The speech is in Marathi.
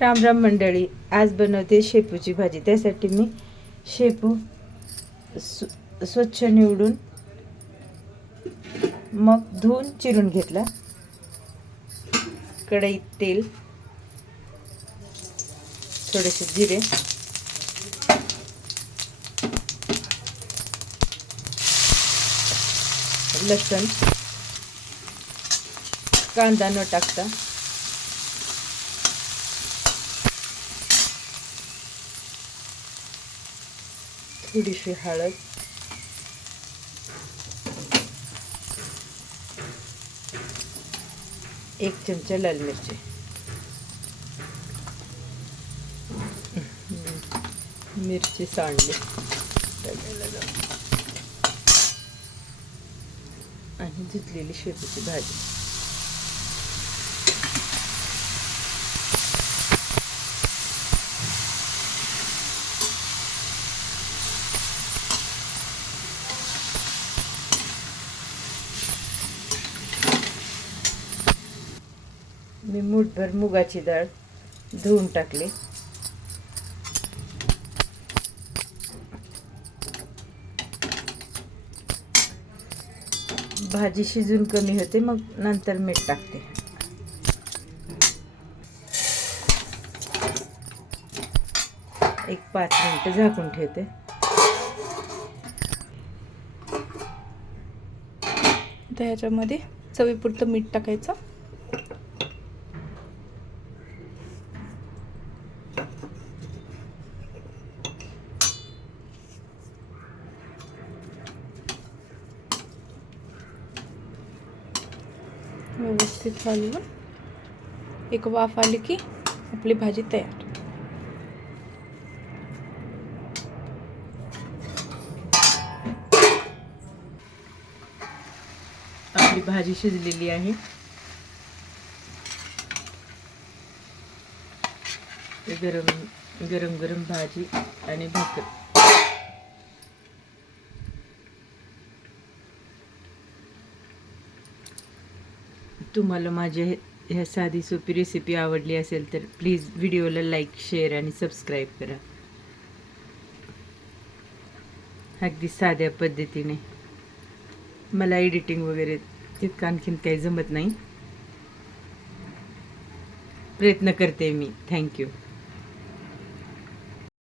राम राम मंडळी, आज बनवते शेपूची भाजी। त्यासाठी मी शेपू स्वच्छ निवडून मग धुवून चिरून घेतला। कढईत तेल, थोडेसे जिरे, लसूण, कांदा न टाकता थोडीशी हळद, एक चमचा लाल मिरची, मिरची सांडली आणि धुतलेली शेपूची भाजी। मी मूठभर मुगाची डाळ धुवून टाकली। भाजी शिजून कमी होते, मग नंतर मीठ टाकते। एक 5 मिनिटं झाकून ठेवते। तर ह्याच्यामध्ये चवीपुरतं मीठ टाकायचं। व्यवस्थित हलवून एक वाफ आली की आपली भाजी तयार। आपली भाजी शिजलेली आहे। गरम गरम भाजी आणि भाकर। तुम्हाला माझे ह्या साधी सोपी रेसिपी आवडली असेल तर प्लीज व्हिडिओला लाईक, शेअर आणि सबस्क्राईब करा। अगदी साध्या पद्धतीने, मला एडिटिंग वगैरे तितकं आणखीन काही जमत नाही, प्रयत्न करते मी। थँक्यू।